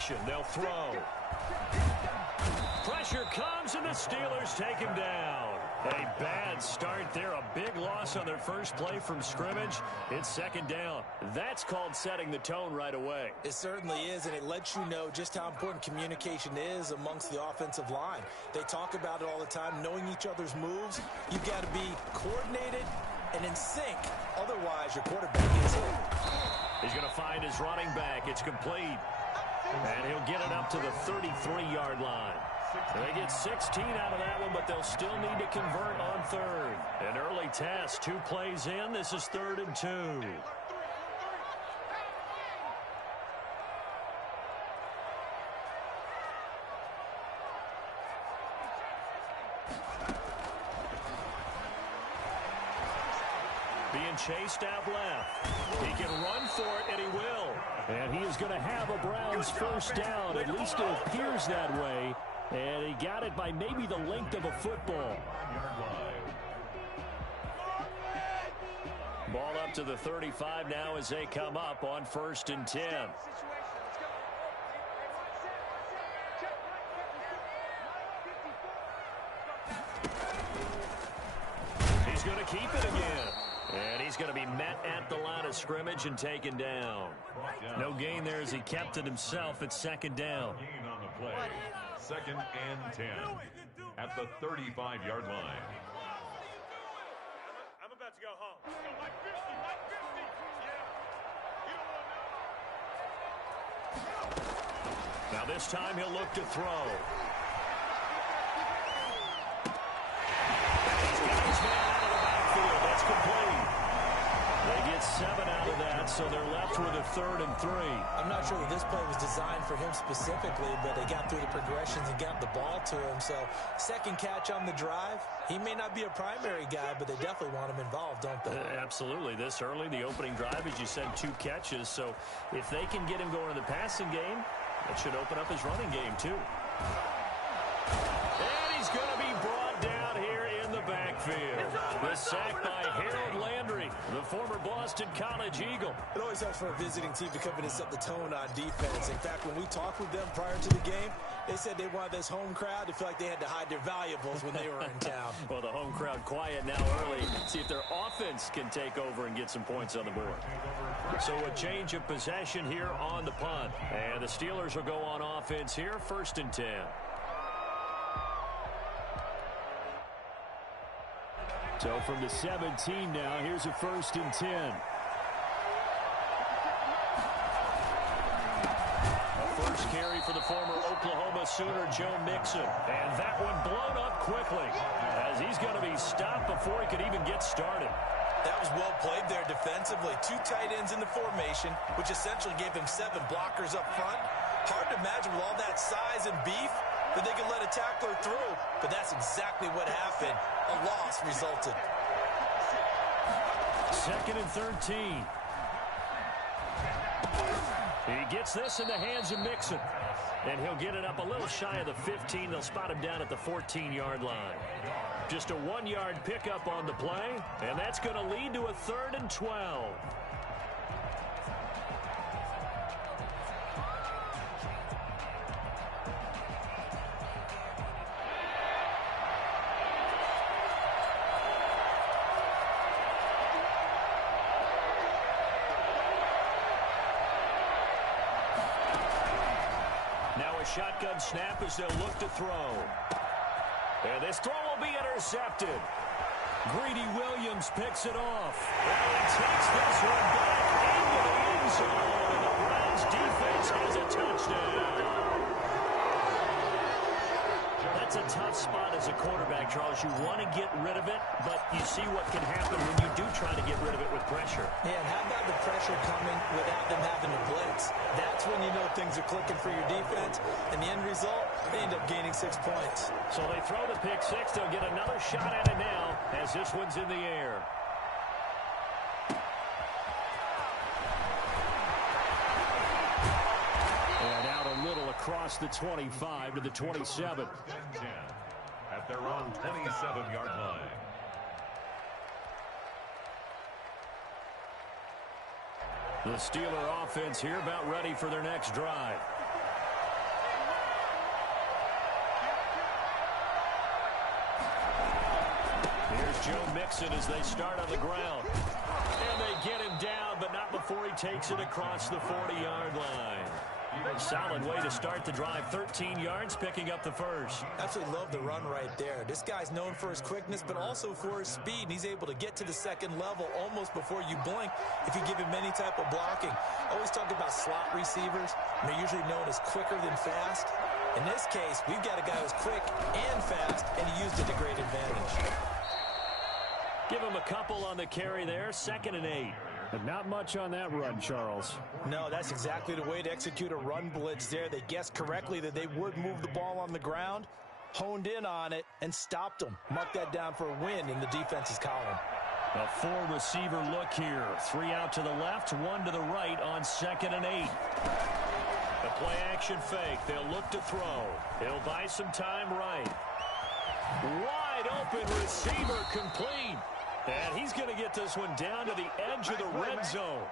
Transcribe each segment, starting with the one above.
action. They'll throw. Pressure comes, and the Steelers take him down. A bad start there. A big loss on their first play from scrimmage. It's second down. That's called setting the tone right away. It certainly is, and it lets you know just how important communication is amongst the offensive line. They talk about it all the time, knowing each other's moves. You've got to be coordinated and in sync. Otherwise, your quarterback is hit. He's going to find his running back. It's complete. And he'll get it up to the 33-yard line. They get 16 out of that one, but they'll still need to convert on third. An early test, 2 plays in. This is 3rd and 2. Being chased out left. He can run for it, and he will. And he is going to have a Browns first down. At least it appears that way. And he got it by maybe the length of a football. Ball up to the 35 now as they come up on 1st and 10. He's going to keep it again. And he's going to be met at the line of scrimmage and taken down. No gain there as he kept it himself at 2nd down. On the play, 2nd and 10 at the 35-yard line. I'm about to go home. Like 50, yeah. Now this time he'll look to throw. He's got his man out of the backfield. That's complete. They get 7 out of that, so they're left with a 3rd and 3. I'm not sure that this play was designed for him specifically, but they got through the progressions and got the ball to him. So, second catch on the drive. He may not be a primary guy, but they definitely want him involved, don't they? Absolutely. This early, the opening drive, as you said, 2 catches. So, if they can get him going in the passing game, that should open up his running game, too. And he's going to be brought down here in the backfield. The sack by Harold Landry, the former Boston College Eagle. It always helps for a visiting team to come in and set the tone on defense. In fact, when we talked with them prior to the game, they said they wanted this home crowd to feel like they had to hide their valuables when they were in town. Well, the home crowd quiet now early. See if their offense can take over and get some points on the board. So a change of possession here on the punt. And the Steelers will go on offense here, 1st and 10. So from the 17 now, here's a 1st and 10. A first carry for the former Oklahoma Sooner, Joe Mixon. And that one blown up quickly as he's going to be stopped before he could even get started. That was well played there defensively. 2 tight ends in the formation, which essentially gave him 7 blockers up front. Hard to imagine with all that size and beef that they could let a tackler through, but that's exactly what happened. A loss resulted. 2nd and 13. He gets this in the hands of Mixon, and he'll get it up a little shy of the 15. They'll spot him down at the 14-yard line. Just a 1-yard pickup on the play, and that's going to lead to a 3rd and 12. Shotgun snap as they'll look to throw. And this throw will be intercepted. Greedy Williams picks it off. And he takes this one back into the end zone. And the Browns defense has a touchdown. That's a tough spot as a quarterback, Charles. You want to get rid of it, but you see what can happen when you do try to get rid of it with pressure. Yeah, and how about the pressure coming without them having to blitz? That's when you know things are clicking for your defense. And the end result, they end up gaining 6 points. So they throw the pick six. They'll get another shot at it now as this one's in the air. Across the 25 to the 27. At their own 27-yard line. The Steeler offense here about ready for their next drive. Mixon as they start on the ground. And they get him down, but not before he takes it across the 40-yard line. Solid way to start the drive. 13 yards, picking up the first. Absolutely love the run right there. This guy's known for his quickness, but also for his speed. And he's able to get to the second level almost before you blink if you give him any type of blocking. Always talk about slot receivers. And they're usually known as quicker than fast. In this case, we've got a guy who's quick and fast, and he used it to great advantage. Give him a couple on the carry there. 2nd and 8. But not much on that run, Charles. No, that's exactly the way to execute a run blitz there. They guessed correctly that they would move the ball on the ground, honed in on it, and stopped them. Mark that down for a win in the defense's column. A 4-receiver look here. 3 out to the left, 1 to the right on 2nd and 8. The play-action fake. They'll look to throw. He'll buy some time right. Wide open receiver complete. And he's going to get this one down to the edge of the red zone.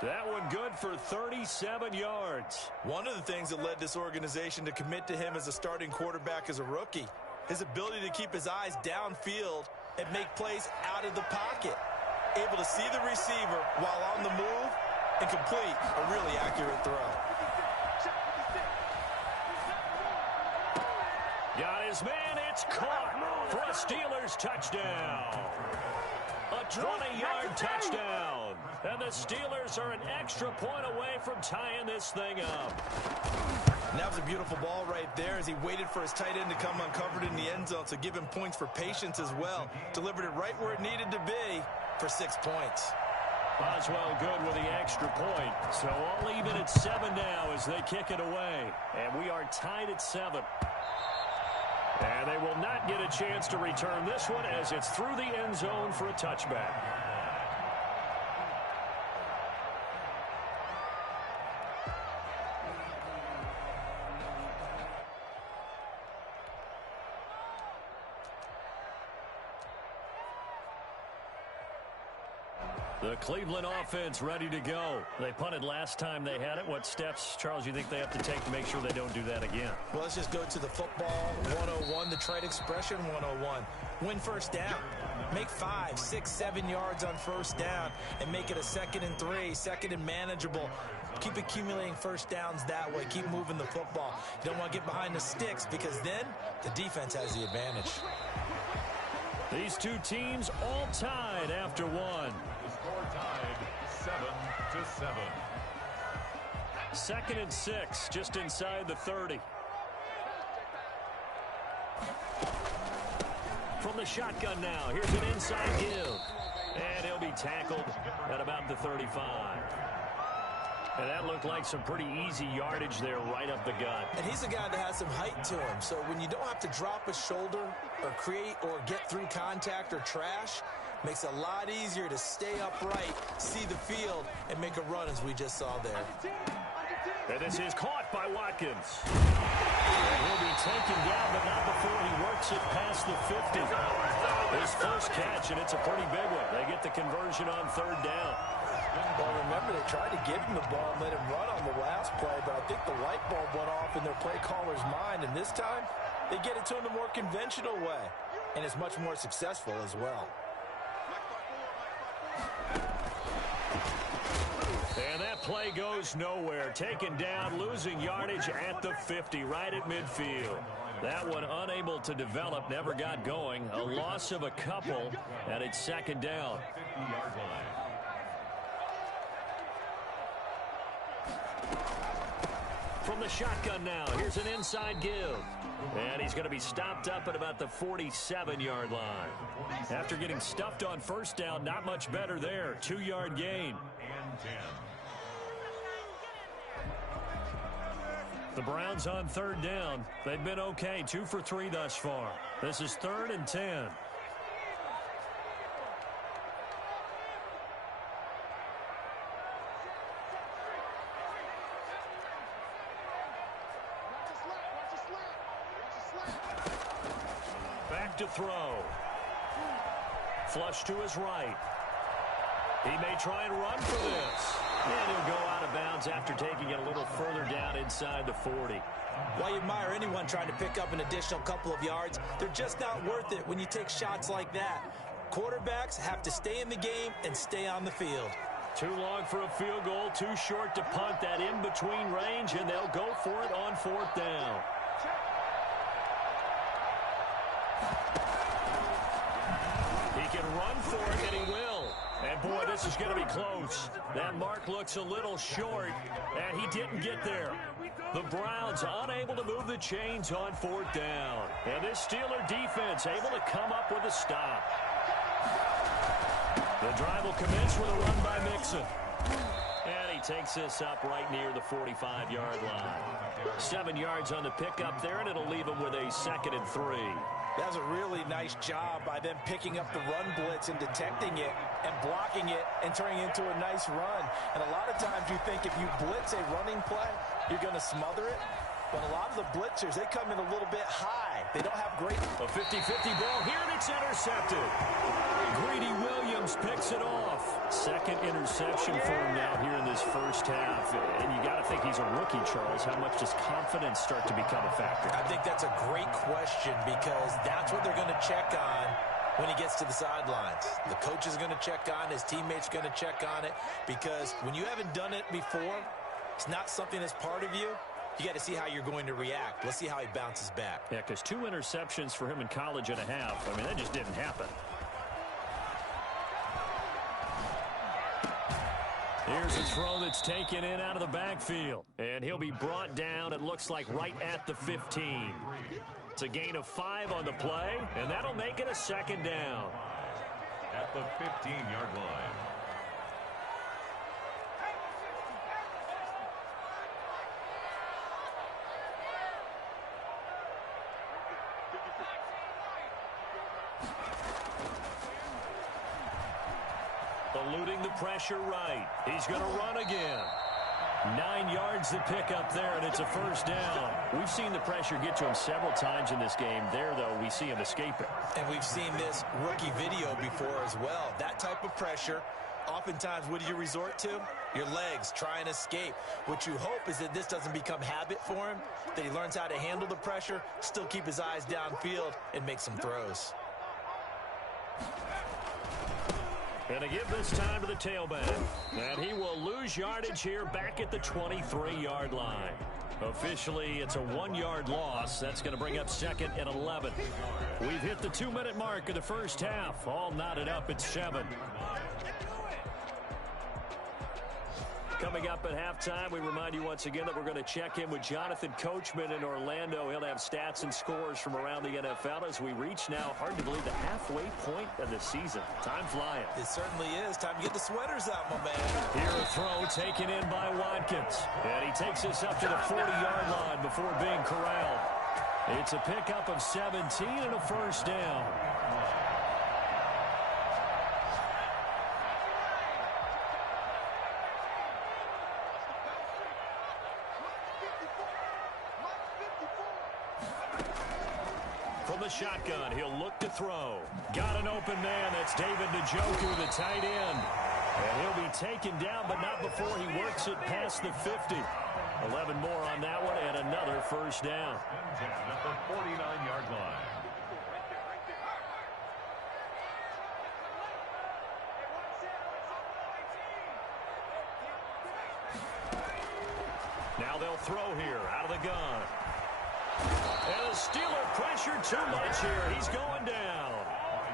That one good for 37 yards. One of the things that led this organization to commit to him as a starting quarterback as a rookie, his ability to keep his eyes downfield and make plays out of the pocket. Able to see the receiver while on the move and complete a really accurate throw. Got his man, it's caught for a Steelers touchdown. A 20-yard touchdown. And the Steelers are an extra point away from tying this thing up. And that was a beautiful ball right there as he waited for his tight end to come uncovered in the end zone, so give him points for patience as well. Delivered it right where it needed to be for 6 points. Boswell good with the extra point. So all even at 7 now as they kick it away. And we are tied at 7. And they will not get a chance to return this one as it's through the end zone for a touchback. The Cleveland offense ready to go. They punted last time they had it. What steps, Charles, you think they have to take to make sure they don't do that again? Well, let's just go to the football 101, the trite expression 101. Win first down. Make 5, 6, 7 yards on first down and make it a 2nd and 3, 2nd and manageable. Keep accumulating first downs that way. Keep moving the football. You don't want to get behind the sticks because then the defense has the advantage. These two teams all tied after one. Score tied 7-7. 2nd and 6, just inside the 30. From the shotgun now, here's an inside give. And he'll be tackled at about the 35. And that looked like some pretty easy yardage there right up the gut. And he's a guy that has some height to him. So when you don't have to drop a shoulder or create or get through contact or trash, makes it a lot easier to stay upright, see the field, and make a run as we just saw there. And this is caught by Watkins. He'll be taken down, but not before he works it past the 50. His first catch, and it's a pretty big one. They get the conversion on 3rd down. Well, remember, they tried to give him the ball and let him run on the last play, but I think the light bulb went off in their play caller's mind, and this time they get it to him the more conventional way, and it's much more successful as well. And that play goes nowhere. Taken down, losing yardage at the 50, right at midfield. That one unable to develop, never got going. A loss of a couple, and it's 2nd down. 50-yard line. From the shotgun now, here's an inside give. And he's going to be stopped up at about the 47-yard line. After getting stuffed on first down, not much better there. 2-yard gain. And 10. The Browns on 3rd down. They've been okay, 2 for 3 thus far. This is 3rd and 10. Back to throw. Flush to his right. He may try and run for this. And he'll go out of bounds after taking it a little further down inside the 40. While you admire anyone trying to pick up an additional couple of yards, they're just not worth it when you take shots like that. quarterbacks have to stay in the game and stay on the field. Too long for a field goal, too short to punt that in-between range, and they'll go for it on 4th down. He can run for it, and he will. And, boy, this is going to be close. That mark looks a little short, and he didn't get there. The Browns unable to move the chains on 4th down. And this Steeler defense able to come up with a stop. The drive will commence with a run by Mixon. And he takes this up right near the 45-yard line. 7 yards on the pickup there, and it'll leave him with a 2nd and 3. That was a really nice job by them picking up the run blitz and detecting it and blocking it and turning it into a nice run. And a lot of times you think if you blitz a running play, you're going to smother it. But a lot of the blitzers, they come in a little bit high. They don't have great... A 50-50 ball here, and it's intercepted. Greedy Williams picks it off. 2nd interception for him now here in this first half. And you got to think he's a rookie, Charles. How much does confidence start to become a factor? I think that's a great question because that's what they're going to check on when he gets to the sidelines. The coach is going to check on, his teammates going to check on it, because when you haven't done it before, it's not something that's part of you. You got to see how you're going to react. Let's see how he bounces back. Yeah, because 2 interceptions for him in college and a half. I mean, that just didn't happen. Here's a throw that's taken in out of the backfield. And he'll be brought down, it looks like, right at the 15. It's a gain of 5 on the play, and that'll make it a 2nd down. At the 15-yard line. Eluding the pressure right. He's going to run again. 9 yards to pick up there, and it's a 1st down. We've seen the pressure get to him several times in this game. There, though, we see him escape it. And we've seen this rookie video before as well. That type of pressure, oftentimes, what do you resort to? Your legs, try and escape. What you hope is that this doesn't become habit for him, that he learns how to handle the pressure, still keep his eyes downfield, and make some throws. And to give this time to the tailback. And he will lose yardage here back at the 23-yard line. Officially, it's a 1-yard loss. That's going to bring up 2nd and 11. We've hit the 2-minute mark of the first half. All knotted up at 7. Coming up at halftime, we remind you once again that we're going to check in with Jonathan Coachman in Orlando. He'll have stats and scores from around the NFL as we reach now, hard to believe, the halfway point of the season. Time flying. It certainly is. Time to get the sweaters out, my man. Here a throw taken in by Watkins. And he takes this up to the 40-yard line before being corralled. It's a pickup of 17 and a 1st down. From the shotgun, he'll look to throw. Got an open man. That's David Njoku, the tight end. And he'll be taken down, but not before he works it past the 50. 11 more on that one, and another 1st down. At the 49-yard line. Now they'll throw here out of the gun. And the Steeler pressure too much here. He's going down.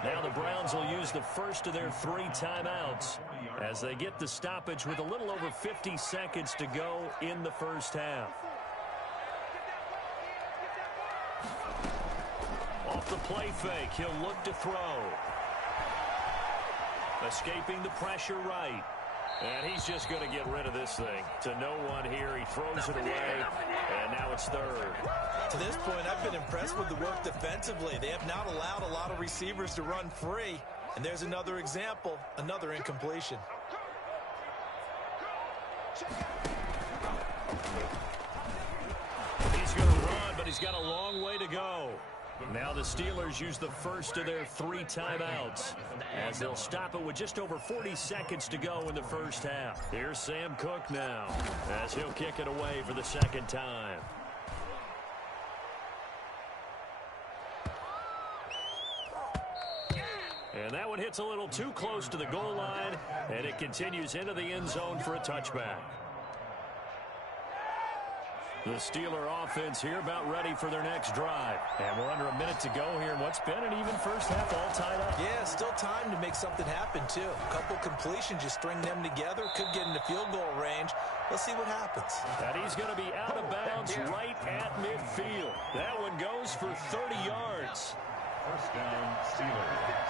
Now the Browns will use the first of their 3 timeouts as they get the stoppage with a little over 50 seconds to go in the first half. Off the play fake, he'll look to throw. Escaping the pressure right. And he's just going to get rid of this thing. To no one here, he throws it away, and now it's 3rd. To this point, I've been impressed with the work defensively. They have not allowed a lot of receivers to run free. And there's another example, another incompletion. He's going to run, but he's got a long way to go. Now the Steelers use the first of their 3 timeouts as they'll stop it with just over 40 seconds to go in the first half. Here's Sam Cook now as he'll kick it away for the 2nd time. And And that one hits a little too close to the goal line, and it continues into the end zone for a touchback. The Steeler offense here about ready for their next drive. And we're under a minute to go here in what's been an even first half, all tied up. Yeah, still time to make something happen, too. A couple completions, you string them together, could get into field goal range. Let's see what happens. And he's going to be out of bounds right at midfield. That one goes for 30 yards. First down, Steelers.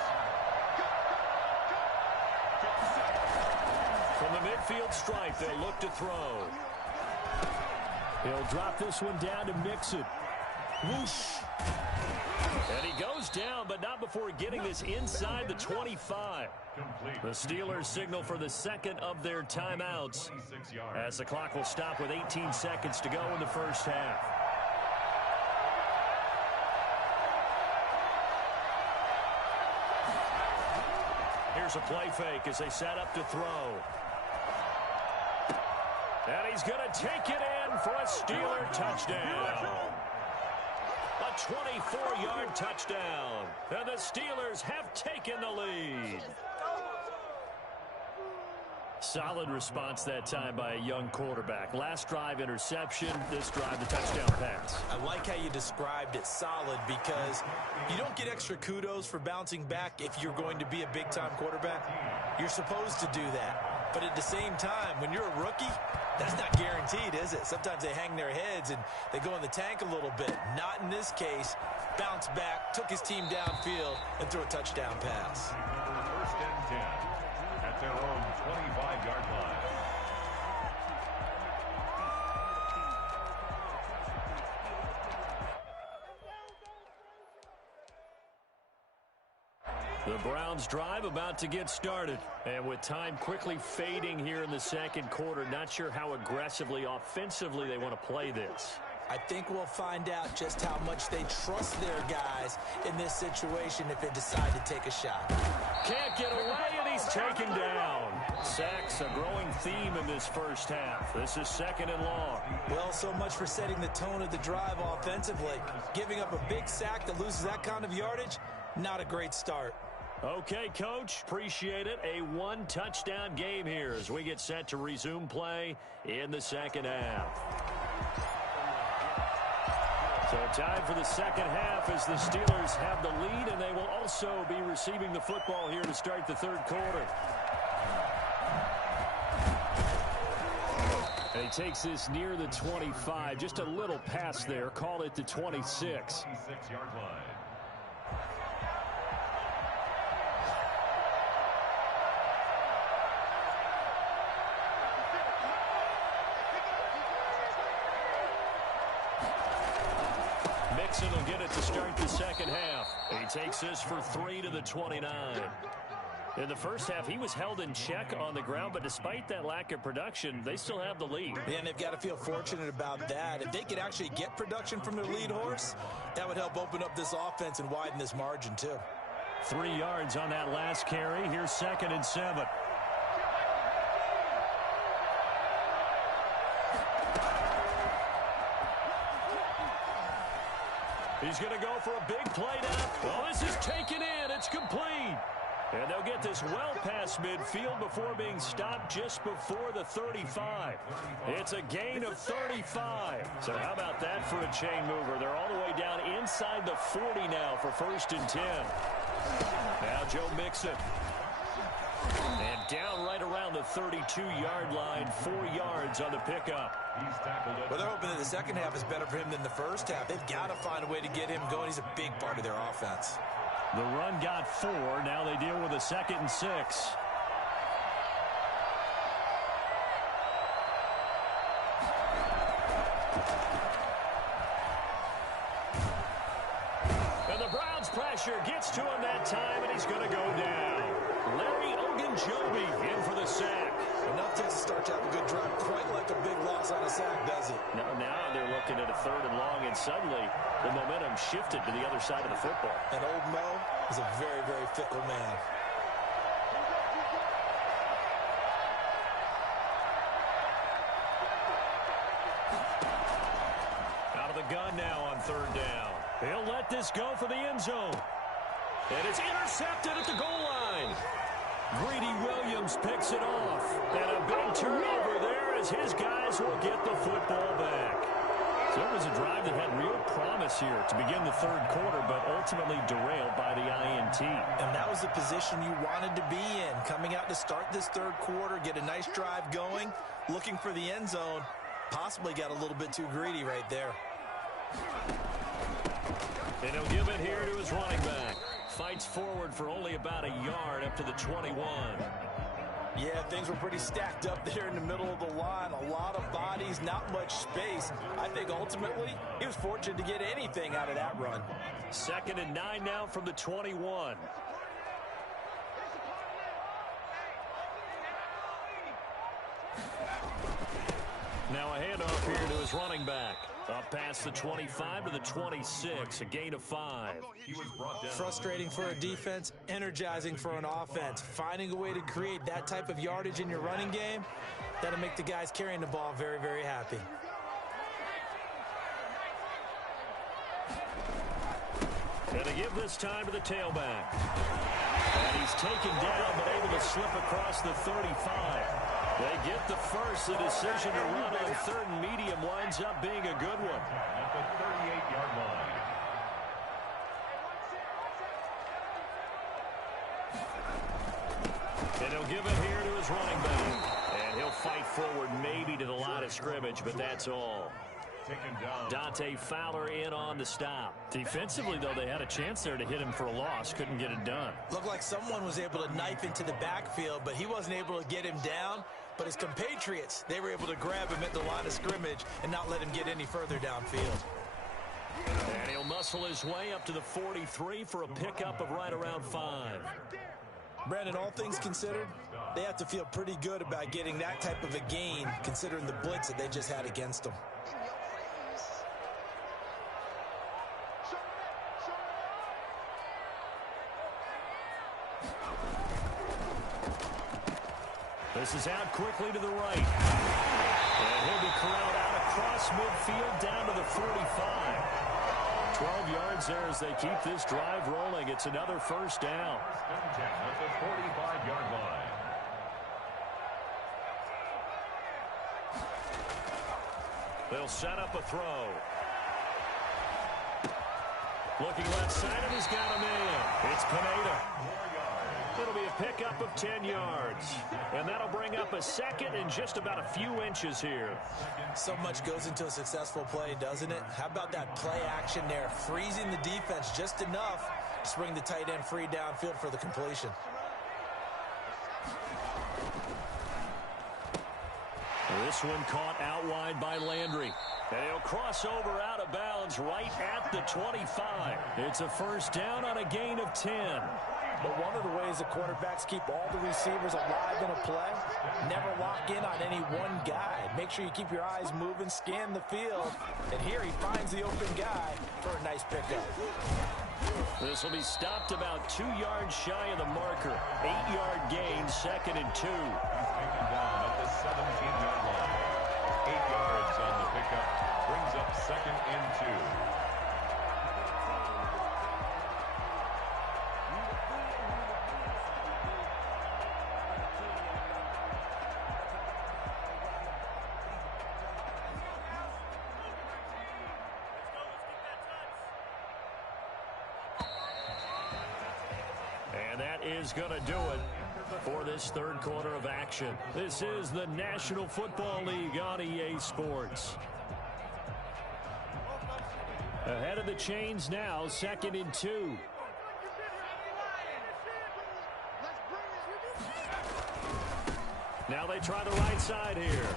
From the midfield stripe, they'll look to throw. He'll drop this one down to Mixon. Whoosh. And he goes down, but not before getting this inside the 25. Complete. The Steelers signal for the second of their timeouts, as the clock will stop with 18 seconds to go in the first half. Here's a play fake as they set up to throw. And he's going to take it in for a Steeler touchdown. A 24-yard touchdown. And the Steelers have taken the lead. Solid response that time by a young quarterback. Last drive, interception. This drive, the touchdown pass. I like how you described it, solid, because you don't get extra kudos for bouncing back if you're going to be a big-time quarterback. You're supposed to do that. But at the same time, when you're a rookie, that's not guaranteed, is it? Sometimes they hang their heads and they go in the tank a little bit. Not in this case. Bounced back, took his team downfield, and threw a touchdown pass. First and 10 at their own 25-yard line. The Browns drive about to get started. And with time quickly fading here in the second quarter, not sure how aggressively, offensively they want to play this. I think we'll find out just how much they trust their guys in this situation if they decide to take a shot. Can't get away, and he's taken down. Sacks, a growing theme in this first half. This is second and long. Well, so much for setting the tone of the drive offensively. Giving up a big sack that loses that kind of yardage, not a great start. Okay, Coach, appreciate it. A one-touchdown game here as we get set to resume play in the second half. So time for the second half as the Steelers have the lead, and they will also be receiving the football here to start the third quarter. And he takes this near the 25, just a little pass there, call it the 26. 26-yard line. Mixon will get it to start the second half. He takes this for 3 to the 29. In the first half, he was held in check on the ground, but despite that lack of production, they still have the lead. Yeah, and they've got to feel fortunate about that. If they could actually get production from their lead horse, that would help open up this offense and widen this margin, too. 3 yards on that last carry. Here's 2nd and 7. He's going to go for a big play now. Oh, this is taken in. It's complete. And they'll get this well past midfield before being stopped just before the 35. It's a gain of 35. So how about that for a chain mover? They're all the way down inside the 40 now for 1st and 10. Now Joe Mixon. And down right around the 32-yard line, 4 yards on the pickup. He's tackled it. Well, they're hoping that the second half is better for him than the first half. They've got to find a way to get him going. He's a big part of their offense. The run got 4. Now they deal with a 2nd and 6. And the Browns pressure gets to him that time, and he's going to go down. Larry Ogunjobi in for the sack. Enough to start to have a good drive. Quite like a big loss on a sack, does it? No, now they're looking at a 3rd and long, and suddenly the momentum shifted to the other side of the football. And old Mo is a very, very fickle man. Out of the gun now on 3rd down. He'll let this go for the end zone. And it's intercepted at the goal line. Greedy Williams picks it off. And a big turnover there as his guys will get the football back. So it was a drive that had real promise here to begin the third quarter, but ultimately derailed by the INT. And that was the position you wanted to be in. Coming out to start this third quarter, get a nice drive going, looking for the end zone. Possibly got a little bit too greedy right there. And he'll give it here to his running back. Fights forward for only about a yard up to the 21. Yeah, things were pretty stacked up there in the middle of the line. A lot of bodies, not much space. I think ultimately he was fortunate to get anything out of that run. 2nd and 9 now from the 21. Now a handoff here to his running back. Up past the 25 to the 26, a gain of 5. He was brought down. Frustrating for a defense, energizing for an offense. Finding a way to create that type of yardage in your running game, that'll make the guys carrying the ball very, very happy. And to give this time to the tailback. And he's taken down but able to slip across the 35. They get the first. The decision to run on 3rd and medium winds up being a good one. At the 38-yard line. And he'll give it here to his running back. And he'll fight forward maybe to the line of scrimmage, but that's all. Taken down. Dante Fowler in on the stop. Defensively, though, they had a chance there to hit him for a loss. Couldn't get it done. Looked like someone was able to knife into the backfield, but he wasn't able to get him down. But his compatriots, they were able to grab him at the line of scrimmage and not let him get any further downfield. And he'll muscle his way up to the 43 for a pickup of right around 5. Brandon, all things considered, they have to feel pretty good about getting that type of a gain, considering the blitz that they just had against them. This is out quickly to the right. And he'll be corralled out across midfield down to the 45. 12 yards there as they keep this drive rolling. It's another first down. At the 45-yard line. They'll set up a throw. Looking left side, and he's got a man. It's Pineda. It'll be a pickup of 10 yards. And that'll bring up a 2nd and just about a few inches here. So much goes into a successful play, doesn't it? How about that play action there? Freezing the defense just enough to bring the tight end free downfield for the completion. This one caught out wide by Landry. And he'll cross over out of bounds right at the 25. It's a first down on a gain of 10. But one of the ways the quarterbacks keep all the receivers alive in a play, never lock in on any one guy. Make sure you keep your eyes moving, scan the field. And here he finds the open guy for a nice pickup. This will be stopped about 2 yards shy of the marker. 8-yard gain, 2nd and 2. Taken down at the 17-yard line. 8 yards on the pickup. Brings up 2nd and 2. Is going to do it for this third quarter of action. This is the National Football League on EA Sports. Ahead of the chains now, 2nd and 2. Now they try the right side here.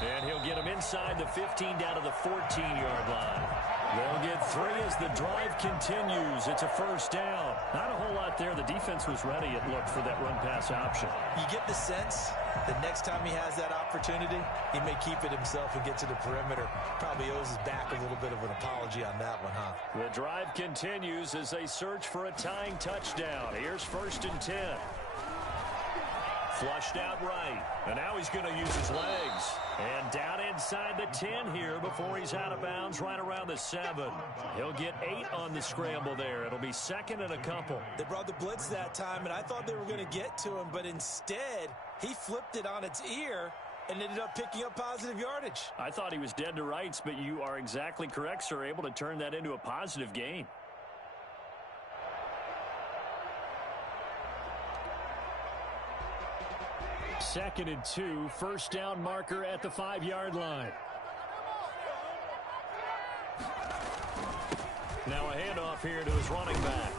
And he'll get him inside the 15 down to the 14-yard line. They'll get 3 as the drive continues. It's a first down. Not a whole lot there. The defense was ready, it looked, for that run-pass option. You get the sense that next time he has that opportunity, he may keep it himself and get to the perimeter. Probably owes his back a little bit of an apology on that one, huh? The drive continues as they search for a tying touchdown. Here's 1st and 10. Flushed out right. And now he's going to use his legs. And down inside the 10 here before he's out of bounds right around the 7. He'll get 8 on the scramble there. It'll be second and a couple. They brought the blitz that time, and I thought they were going to get to him, but instead he flipped it on its ear and ended up picking up positive yardage. I thought he was dead to rights, but you are exactly correct, sir. Able to turn that into a positive gain. Second and 2, first down marker at the 5-yard line. Now a handoff here to his running back.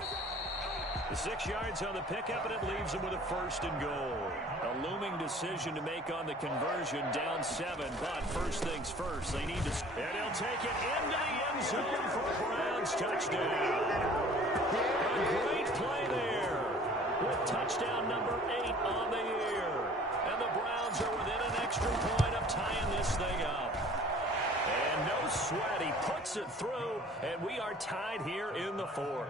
The 6 yards on the pickup, and it leaves him with a first and goal. A looming decision to make on the conversion, down 7, but first things first, they need to... And he'll take it into the end zone for a Browns touchdown. A great play there with touchdown number 8 on the year. And the Browns are within an extra point of tying this thing up. And no sweat, he puts it through, and we are tied here in the 4th. 14.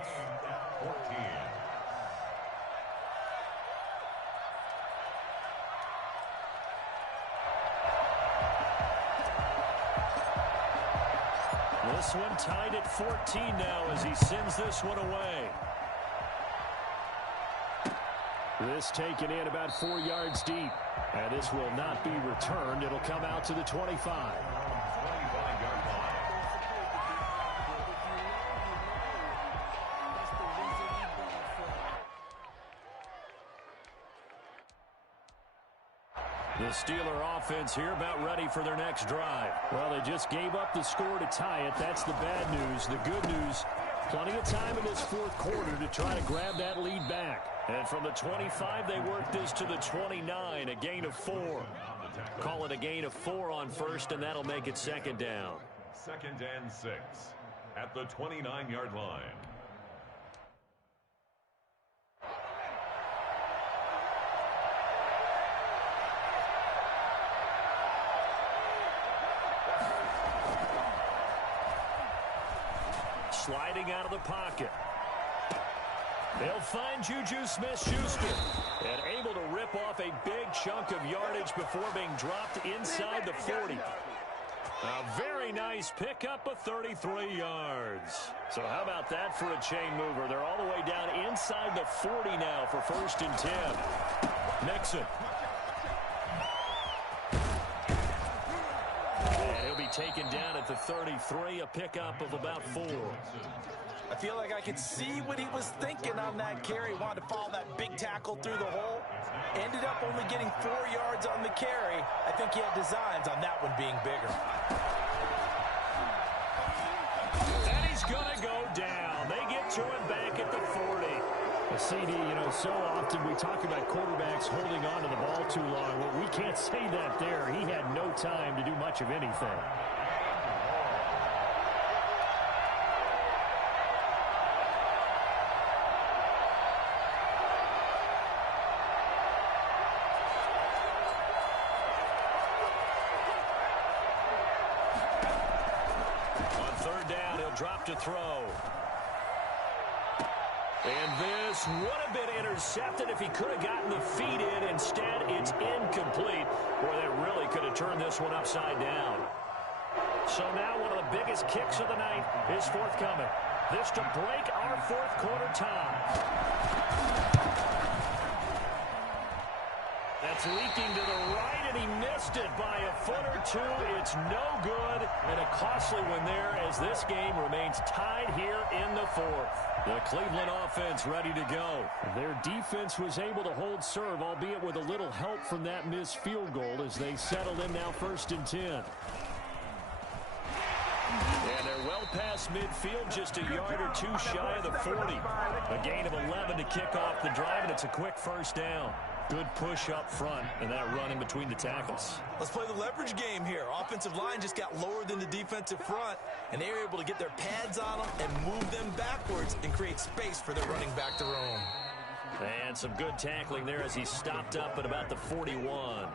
This one tied at 14 now as he sends this one away. This taken in about 4 yards deep. And this will not be returned. It'll come out to the 25. 25-yard line. The Steeler offense here about ready for their next drive. Well, they just gave up the score to tie it. That's the bad news. The good news, plenty of time in this 4th quarter to try to grab that lead back. And from the 25, they work this to the 29, a gain of 4. Call it a gain of 4 on first, and that'll make it second down. 2nd and 6 at the 29-yard line. Sliding out of the pocket. They'll find Juju Smith-Schuster and able to rip off a big chunk of yardage before being dropped inside the 40. A very nice pickup of 33 yards. So how about that for a chain mover? They're all the way down inside the 40 now for 1st and 10. Nixon. And he'll be taken down at the 33, a pickup of about 4. I feel like I could see what he was thinking on that carry. Wanted to follow that big tackle through the hole. Ended up only getting 4 yards on the carry. I think he had designs on that one being bigger. And he's going to go down. They get to him back at the 40. Well, CD, you know, so often we talk about quarterbacks holding on to the ball too long. Well, we can't say that there. He had no time to do much of anything. Drop to throw. And this would have been intercepted if he could have gotten the feet in. Instead, it's incomplete. Boy, that really could have turned this one upside down. So now one of the biggest kicks of the night is forthcoming. This to break our 4th quarter tie. That's leaking to the right, and he missed it by a foot or 2. It's no good, and a costly one there as this game remains tied here in the 4th. The Cleveland offense ready to go. Their defense was able to hold serve, albeit with a little help from that missed field goal as they settled in now 1st and 10. And they're well past midfield, just a yard or 2 shy of the 40. A gain of 11 to kick off the drive, and it's a quick first down. Good push up front, and that run in between the tackles. Let's play the leverage game here. Offensive line just got lower than the defensive front, and they were able to get their pads on them and move them backwards and create space for their running back to roam. And some good tackling there as he stopped up at about the 41.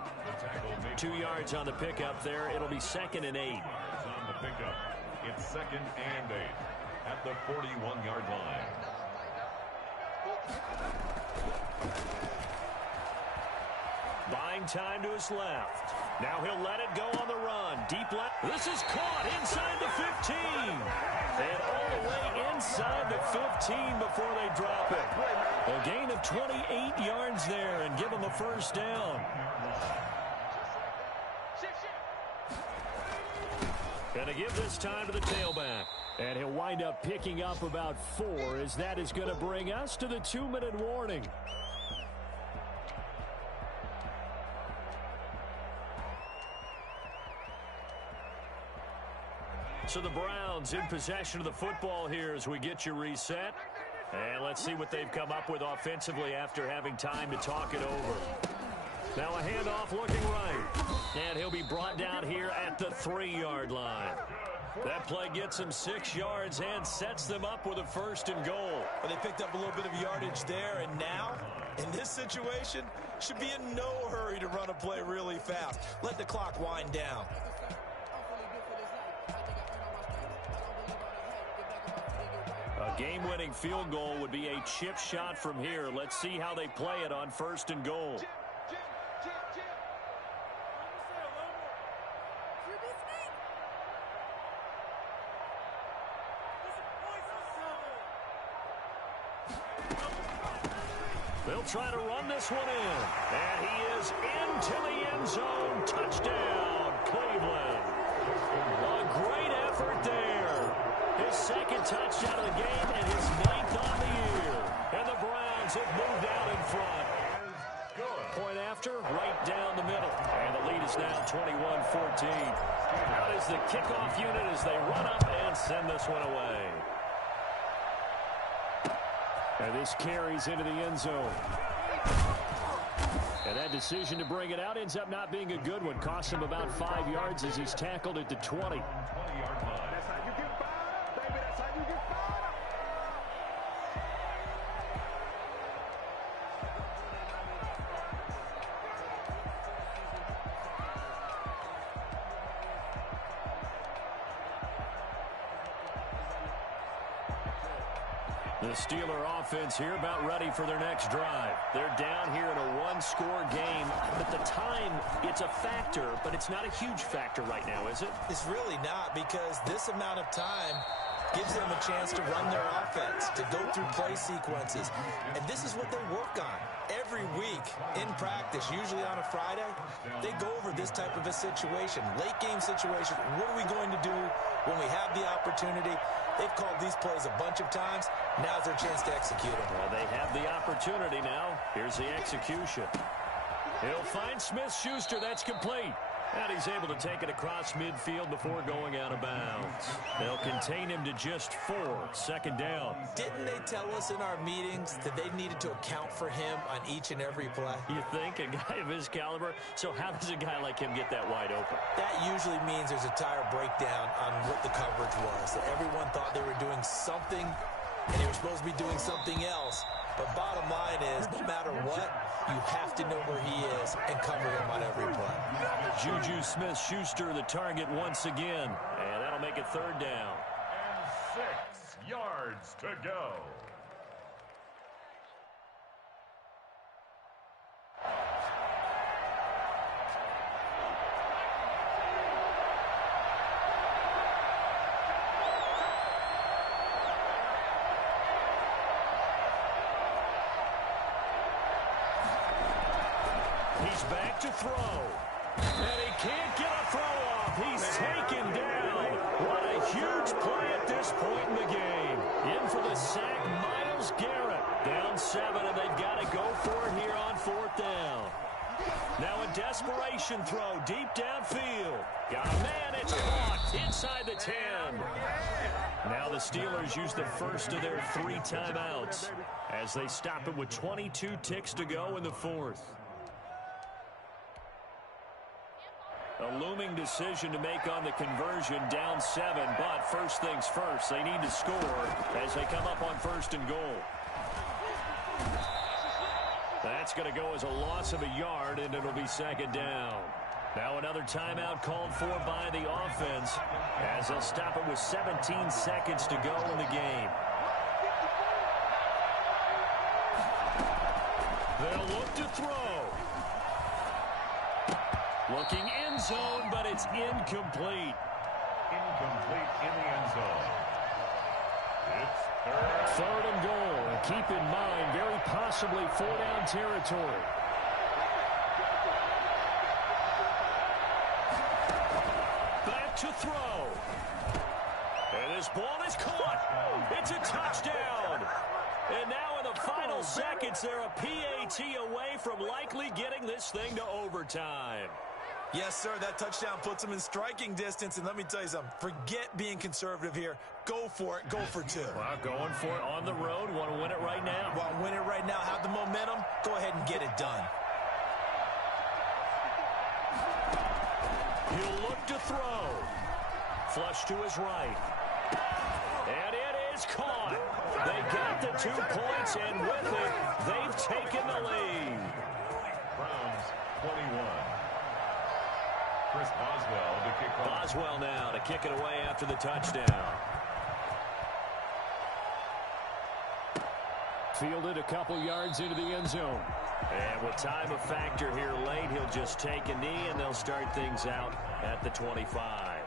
2 yards on the pickup there. It'll be 2nd and 8. On the pickup, it's 2nd and 8 at the 41-yard line. Buying time to his left. Now he'll let it go on the run. Deep left. This is caught inside the 15. And all the way inside the 15 before they drop it. A gain of 28 yards there and give him a first down. And to give this time to the tailback. And he'll wind up picking up about 4 as that is going to bring us to the 2-minute warning. So the Browns in possession of the football here as we get you reset. And let's see what they've come up with offensively after having time to talk it over. Now a handoff looking right. And he'll be brought down here at the 3-yard line. That play gets him 6 yards and sets them up with a 1st and goal. Well, they picked up a little bit of yardage there, and now, in this situation, should be in no hurry to run a play really fast. Let the clock wind down. A game-winning field goal would be a chip shot from here. Let's see how they play it on 1st and goal. They'll try to run this one in. And he is into the end zone. Touchdown, Cleveland. A great effort there. His 2nd touchdown of the game and his 9th on the year. And the Browns have moved out in front. Point after, right down the middle. And the lead is now 21-14. Out is the kickoff unit as they run up and send this one away. And this carries into the end zone. And that decision to bring it out ends up not being a good one. Costs him about 5 yards as he's tackled at the 20. The Steeler offense here about ready for their next drive. They're down here in a 1-score game. At the time, it's a factor, but it's not a huge factor right now, is it? It's really not, because this amount of time gives them a chance to run their offense, to go through play sequences. And this is what they work on every week in practice, usually on a Friday. They go over this type of a situation, late game situation. What are we going to do when we have the opportunity? They've called these plays a bunch of times. Now's their chance to execute them. Well, they have the opportunity now. Here's the execution. He'll find Smith-Schuster. That's complete. And he's able to take it across midfield before going out of bounds. They'll contain him to just 4. 2nd down. Didn't they tell us in our meetings that they needed to account for him on each and every play? You think? A guy of his caliber? So how does a guy like him get that wide open? That usually means there's a tire breakdown on what the coverage was. That everyone thought they were doing something, and they were supposed to be doing something else. But bottom line is, no matter what, you have to know where he is and cover him on every play. Juju Smith-Schuster, the target once again. And that'll make it 3rd down. And 6 yards to go. He's back to throw. And he can't get a throw off. He's taken down. What a huge play at this point in the game. In for the sack, Myles Garrett. Down 7, and they've got to go for it here on 4th down. Now a desperation throw deep downfield. Got a man. It's caught inside the 10. Now the Steelers use the first of their 3 timeouts as they stop it with 22 ticks to go in the 4th. A looming decision to make on the conversion, down 7, but first things first, they need to score as they come up on 1st and goal. That's going to go as a loss of a yard, and it'll be 2nd down. Now another timeout called for by the offense as they'll stop it with 17 seconds to go in the game. They'll look to throw. Looking end zone, but it's incomplete. Incomplete in the end zone. It's Third and goal. And keep in mind, very possibly 4-down territory. Back to throw. And this ball is caught. It's a touchdown. And now in the final seconds, they're a PAT away from likely getting this thing to overtime. Yes, sir, that touchdown puts them in striking distance. And let me tell you something, forget being conservative here. Go for it. Go for two. Well, going for it on the road. Want to win it right now. Want to win it right now, have the momentum, go ahead and get it done. He'll look to throw. Flush to his right. And it is caught. They got the 2 points, and with it, they've taken the lead. Browns 21. Chris Boswell to kick off. Boswell now to kick it away after the touchdown. Fielded a couple yards into the end zone. And with time a factor here late, he'll just take a knee, and they'll start things out at the 25.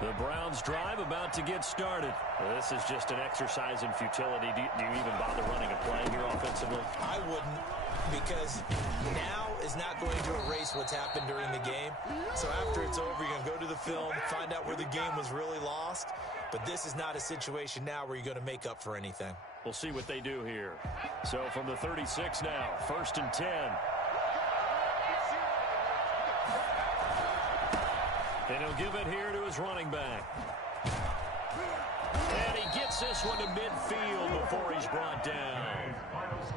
The Browns drive about to get started. This is just an exercise in futility. Do you even bother running a play here offensively? I wouldn't, because now is not going to erase what's happened during the game. So after it's over, you're going to go to the film, find out where the game was really lost. But this is not a situation now where you're going to make up for anything. We'll see what they do here. So from the 36 now, 1st and 10. And he'll give it here to his running back. And he gets this one to midfield before he's brought down.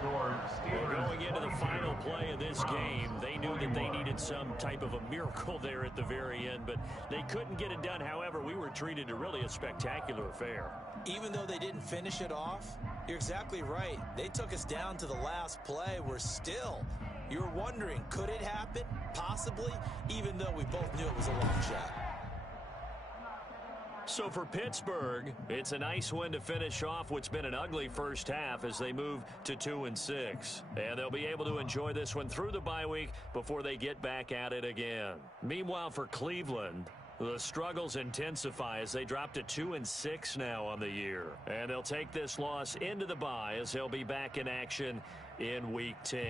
Going into the final play of this game, they knew that they needed some type of a miracle there at the very end, but they couldn't get it done. However, we were treated to really a spectacular affair. Even though they didn't finish it off, you're exactly right. They took us down to the last play. We're still... You're wondering, could it happen? Possibly, even though we both knew it was a long shot. So for Pittsburgh, it's a nice win to finish off what's been an ugly first half as they move to 2-6. And they'll be able to enjoy this one through the bye week before they get back at it again. Meanwhile, for Cleveland, the struggles intensify as they drop to 2-6 now on the year. And they'll take this loss into the bye as they'll be back in action in Week 10.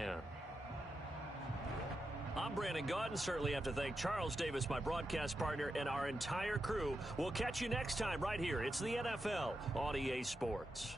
I'm Brandon Gaudin. Certainly have to thank Charles Davis, my broadcast partner, and our entire crew. We'll catch you next time right here. It's the NFL on EA Sports.